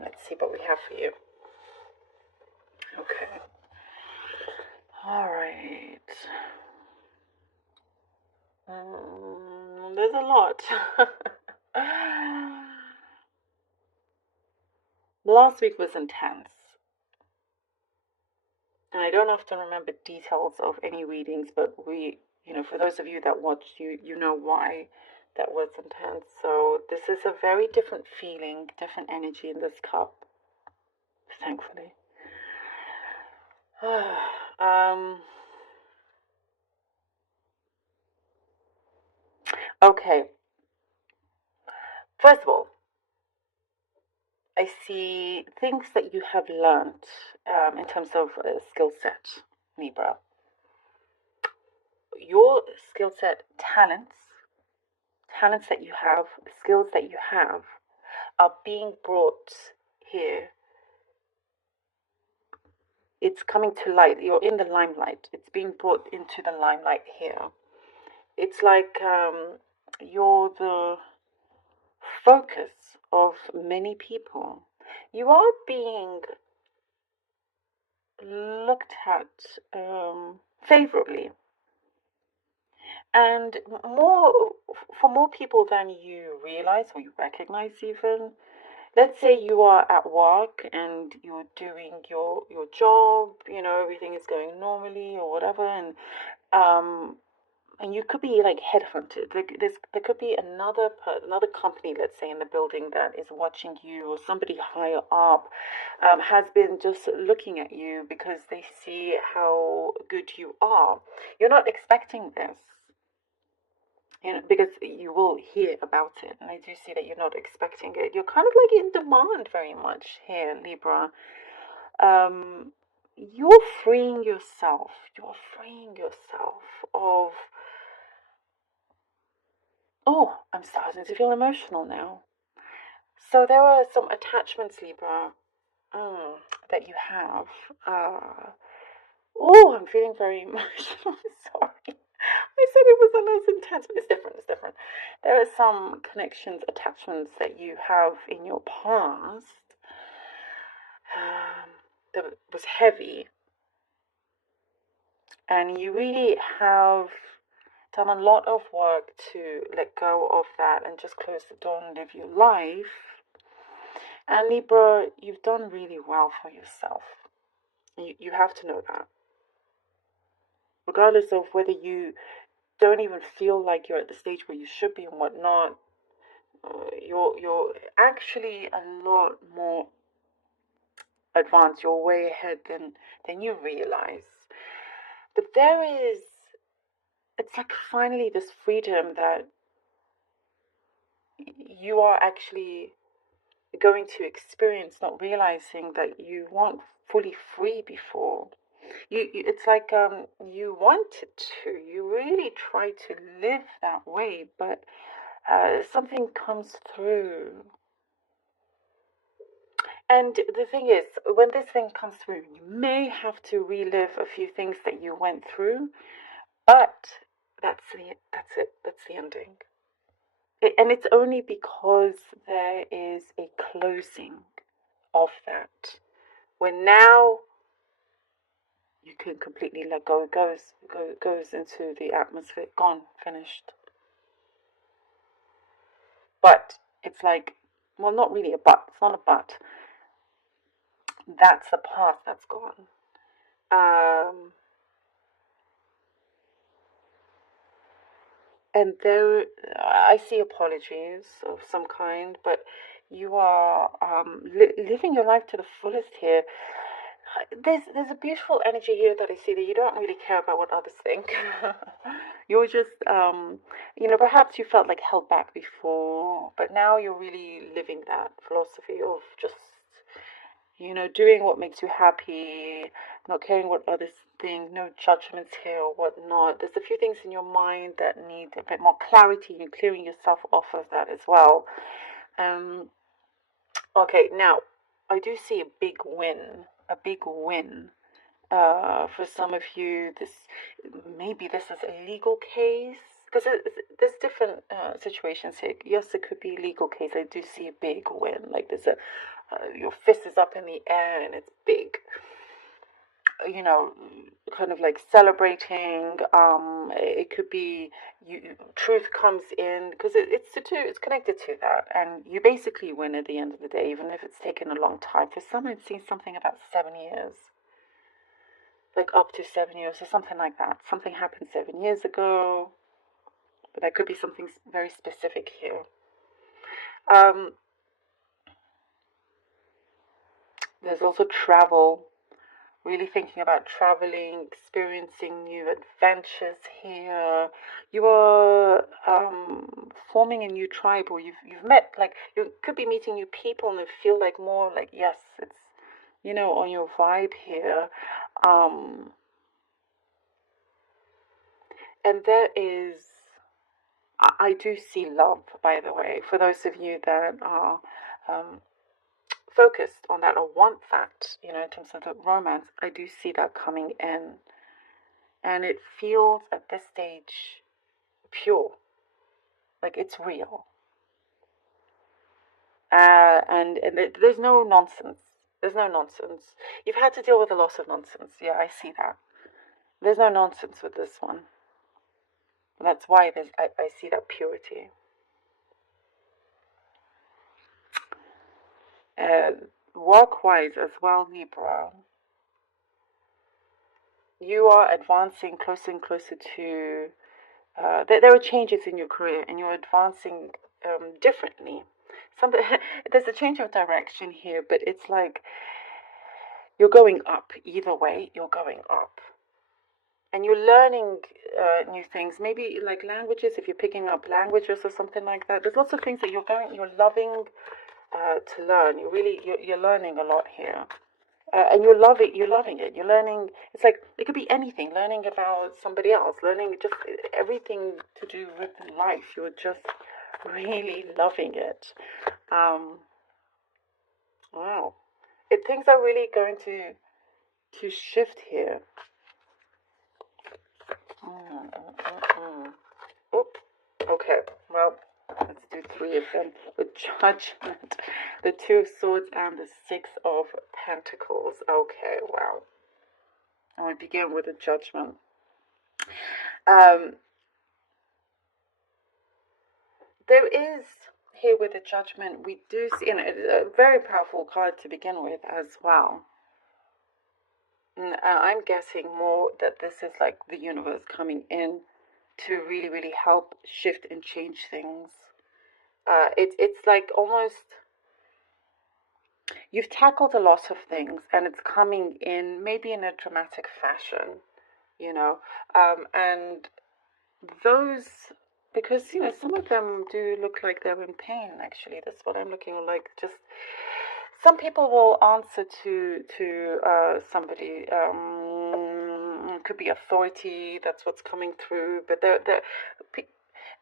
Let's see what we have for you. Okay. All right. There's a lot. Last week was intense. And I don't often remember details of any readings, but for those of you that watched, you know why that was intense. So this is a very different feeling, different energy in this cup, thankfully. Okay. First of all, I see things that you have learned in terms of skill set, Libra. Your skill set, talents that you have, skills that you have, are being brought here. It's coming to light. You're in the limelight. It's being brought into the limelight here. It's like you're the focus of many people. You are being looked at favorably, and for more people than you realize or you recognize even. Let's say you are at work and you're doing your job, everything is going normally or whatever, and you could be like headhunted. There could be another company, let's say, in the building that is watching you, or somebody higher up has been just looking at you because they see how good you are. You're not expecting this, because you will hear about it, and I do see that you're not expecting it. You're kind of like in demand very much here, Libra. You're freeing yourself. You're freeing yourself of. Oh, I'm starting to feel emotional now. So there are some attachments, Libra, that you have. Oh, I'm feeling very emotional. Sorry. I said it was a less intense, but it's different. It's different. There are some connections, attachments that you have in your past that was heavy, and you really have done a lot of work to let go of that and just close the door and live your life. And Libra, you've done really well for yourself. You have to know that. Regardless of whether you don't even feel like you're at the stage where you should be and whatnot, you're actually a lot more advanced. You're way ahead than you realize. But it's like finally this freedom that you are actually going to experience, not realizing that you weren't fully free before. It's like you wanted to. You really tried to live that way, but something comes through. And the thing is, when this thing comes through, you may have to relive a few things that you went through, but that's it. That's the ending. And it's only because there is a closing of that, when now you can completely let go. It goes into the atmosphere, gone, finished. But it's like, well, not really a but. It's not a but. That's the past that's gone. And there, I see apologies of some kind, but you are living your life to the fullest here. There's a beautiful energy here that I see, that you don't really care about what others think. You're just, perhaps you felt like held back before, but now you're really living that philosophy of just, doing what makes you happy, not caring what others think, no judgments here or whatnot. There's a few things in your mind that need a bit more clarity, and you're clearing yourself off of that as well. Okay, now I do see a big win. For some of you, maybe this is a legal case, because there's different situations here. Yes, it could be a legal case. I do see a big win. Like there's your fist is up in the air and it's big, kind of like celebrating. It could be truth comes in because it's connected to that, and you basically win at the end of the day, even if it's taken a long time. For some, I've seen something about 7 years, like up to 7 years or something like that. Something happened 7 years ago, but that could be something very specific here. There's also travel. Really thinking about traveling, experiencing new adventures here. You are forming a new tribe, or you've met, like, you could be meeting new people, and it feel like more like, yes, it's, on your vibe here. And there is, I do see love, by the way, for those of you that are focused on that or want that, in terms of the romance. I do see that coming in. And it feels at this stage pure, like it's real. And there's no nonsense. There's no nonsense. You've had to deal with a loss of nonsense. Yeah, I see that. There's no nonsense with this one. That's why I see that purity. Work-wise as well, Libra, you are advancing closer and closer to, there are changes in your career, and you're advancing differently. There's a change of direction here, but it's like you're going up. Either way, you're going up. And you're learning new things, maybe like languages, if you're picking up languages or something like that. There's lots of things that you're loving to learn. You're learning a lot here. And you're loving it. You're learning. It's like it could be anything. Learning about somebody else. Learning just everything to do with life. You're just really loving it. Wow. Things are really going to shift here. Oop. Okay. Well, let's do 3 of them. The Judgment, the 2 of Swords, and the 6 of Pentacles. Okay, wow. And we begin with the Judgment. There is, here with the Judgment, we do see, a very powerful card to begin with as well. I'm guessing more that this is like the universe coming in to really, really help shift and change things. It's like almost you've tackled a lot of things, and it's coming in maybe in a dramatic fashion, and those, because some of them do look like they're in pain. Actually, that's what I'm looking like. Just some people will answer to somebody. It could be authority. That's what's coming through. But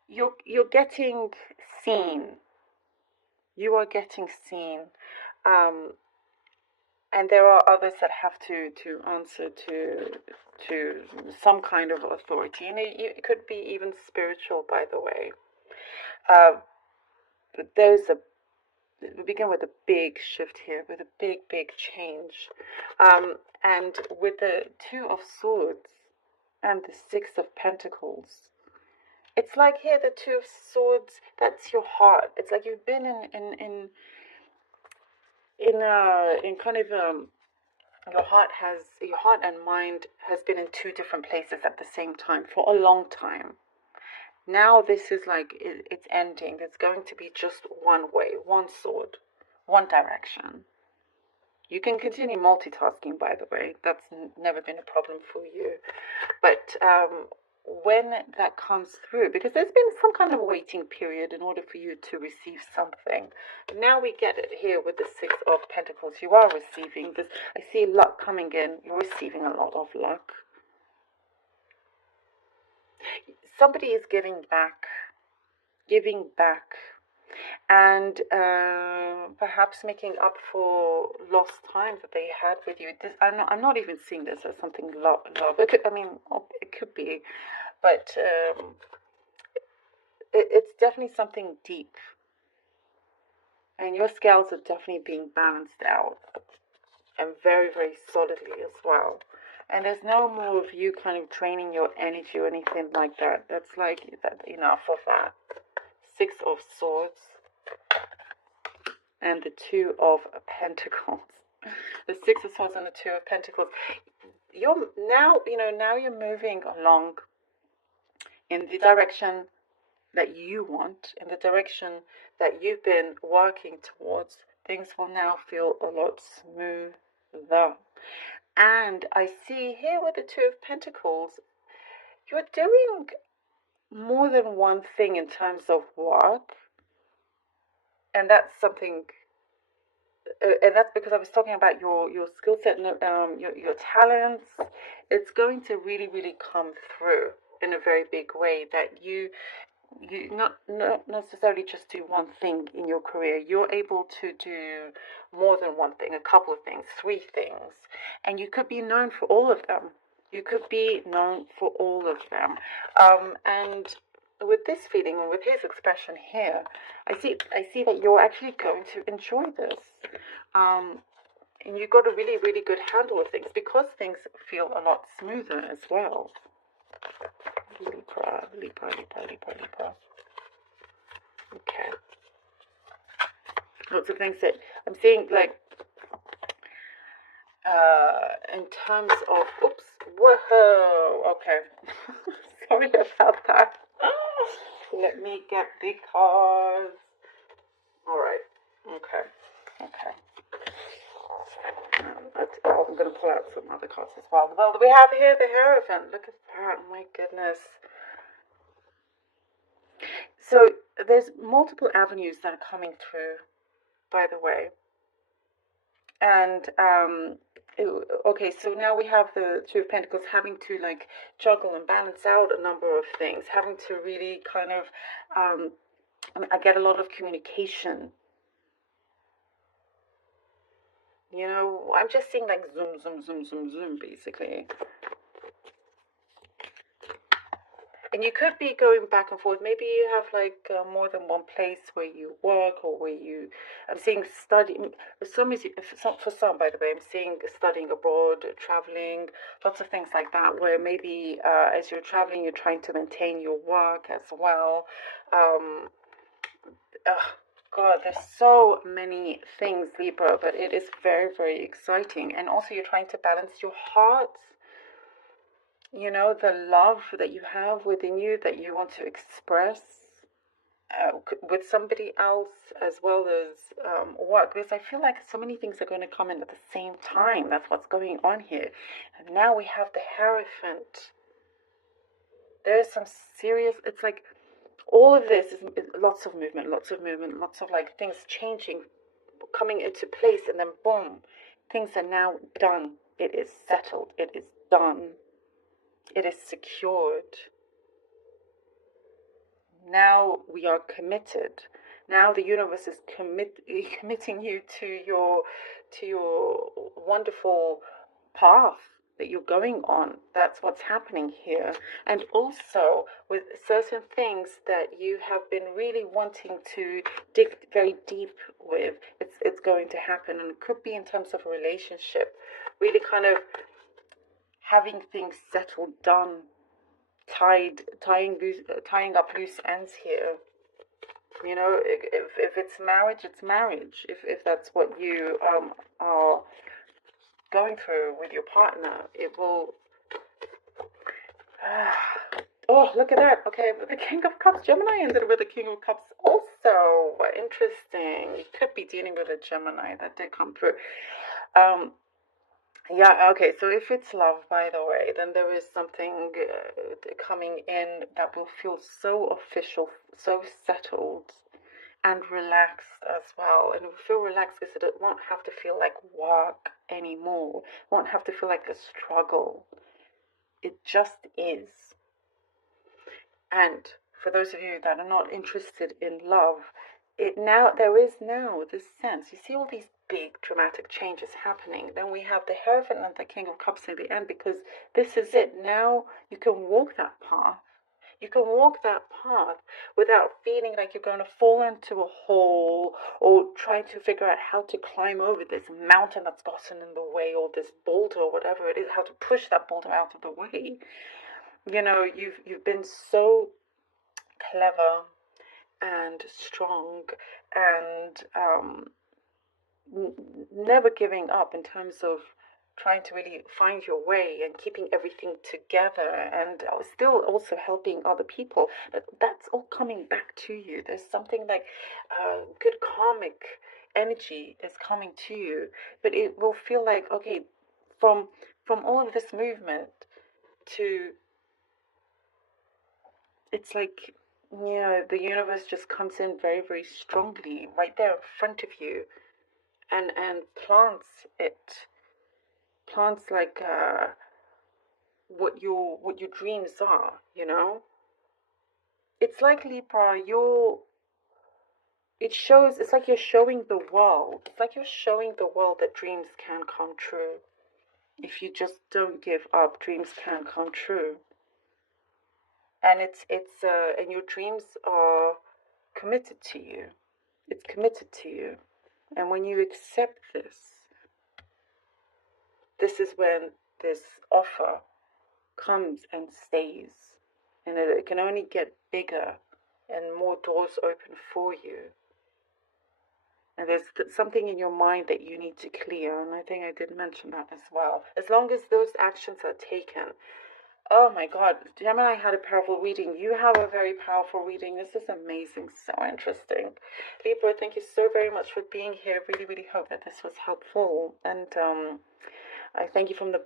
you're getting seen. You are getting seen. And there are others that have to answer to some kind of authority, and it could be even spiritual, by the way. But we begin with a big shift here, with a big change, and with the 2 of Swords and the 6 of Pentacles. It's like here, the 2 of Swords. That's your heart. It's like you've been in kind of your heart and mind has been in 2 different places at the same time for a long time. Now this is like it's ending. It's going to be just one way, one sword, one direction. You can continue multitasking, by the way. That's never been a problem for you. But when that comes through, because there's been some kind of waiting period in order for you to receive something. Now we get it here with the 6 of Pentacles. You are receiving this. I see luck coming in. You're receiving a lot of luck. Somebody is giving back, and perhaps making up for lost time that they had with you. I'm not even seeing this as something love. It could be, but it's definitely something deep. And your scales are definitely being balanced out, and very, very solidly as well. And there's no more of you kind of draining your energy or anything like that. That's like enough of that. Six of Swords and the Two of Pentacles. The Six of Swords and the Two of Pentacles. You're now, now you're moving along in the direction that you want, in the direction that you've been working towards. Things will now feel a lot smoother. And I see here with the Two of Pentacles, you're doing more than one thing in terms of work. And that's something, and that's because I was talking about your skill set, your talents. It's going to really, really come through in a very big way, that you not necessarily just do one thing in your career. You're able to do more than one thing, a couple of things, three things, and you could be known for all of them. You could be known for all of them. And with this feeling and with his expression here, I see that you're actually going to enjoy this. And you've got a really, really good handle of things, because things feel a lot smoother as well. Libra. Okay. Lots of things that I'm seeing, like, in terms of, oops, whoa, okay. Sorry about that. Let me get the cards. All right, okay. I'm going to pull out some other cards as well. Well, we have here the Hierophant. Look at that, my goodness. So there's multiple avenues that are coming through, by the way. And okay, so now we have the Two of Pentacles having to like juggle and balance out a number of things, having to really kind of, I get a lot of communication. You know, I'm just seeing like zoom, basically. And you could be going back and forth. Maybe you have like more than one place where you work, or where you, I'm seeing studying. For some, by the way, I'm seeing studying abroad, traveling, lots of things like that, where maybe as you're traveling, you're trying to maintain your work as well. God, there's so many things, Libra, but it is very, very exciting. And also you're trying to balance your heart. You know, the love that you have within you that you want to express with somebody else, as well as work. Because I feel like so many things are going to come in at the same time. That's what's going on here. And now we have the Hierophant. There's some serious, it's like all of this is lots of movement, lots of like things changing, coming into place, and then boom, things are now done. It is settled. It is done. It is secured. Now we are committed. Now the universe is committing you to your wonderful path that you're going on. That's what's happening here. And also with certain things that you have been really wanting to dig very deep with, it's going to happen. And it could be in terms of a relationship, really kind of having things settled, done, tying up loose ends here. You know, if it's marriage, it's marriage. If that's what you are going through with your partner, it will. Oh, look at that. Okay, with the King of Cups, Gemini ended with the King of Cups also. Interesting. You could be dealing with a Gemini. That did come through. Yeah, okay, so if it's love, by the way, then there is something coming in that will feel so official, so settled, and relaxed as well. And it will feel relaxed because it won't have to feel like work anymore. It won't have to feel like a struggle. It just is. And for those of you that are not interested in love, there is now this sense. You see all these big dramatic changes happening. Then we have the Hierophant and the King of Cups in the end, because this is it. Now you can walk that path. You can walk that path without feeling like you're going to fall into a hole or trying to figure out how to climb over this mountain that's gotten in the way, or this boulder or whatever it is, how to push that boulder out of the way. You know, you've been so clever and strong and never giving up in terms of trying to really find your way and keeping everything together, and still also helping other people. But that's all coming back to you. There's something like good karmic energy is coming to you, but it will feel like, okay, from all of this movement to, it's like, yeah, the universe just comes in very, very strongly right there in front of you, and plants like what your dreams are, you know. It's like Libra, it's like you're showing the world. It's like you're showing the world that dreams can come true. If you just don't give up, dreams can come true. And and your dreams are committed to you. It's committed to you. And when you accept this is when this offer comes and stays. And it can only get bigger and more doors open for you. And there's something in your mind that you need to clear. And I think I did mention that as well. As long as those actions are taken. Oh my God, Gemini had a powerful reading. You have a very powerful reading. This is amazing, so interesting. Libra, thank you so very much for being here. Really, really hope that this was helpful. And I thank you from the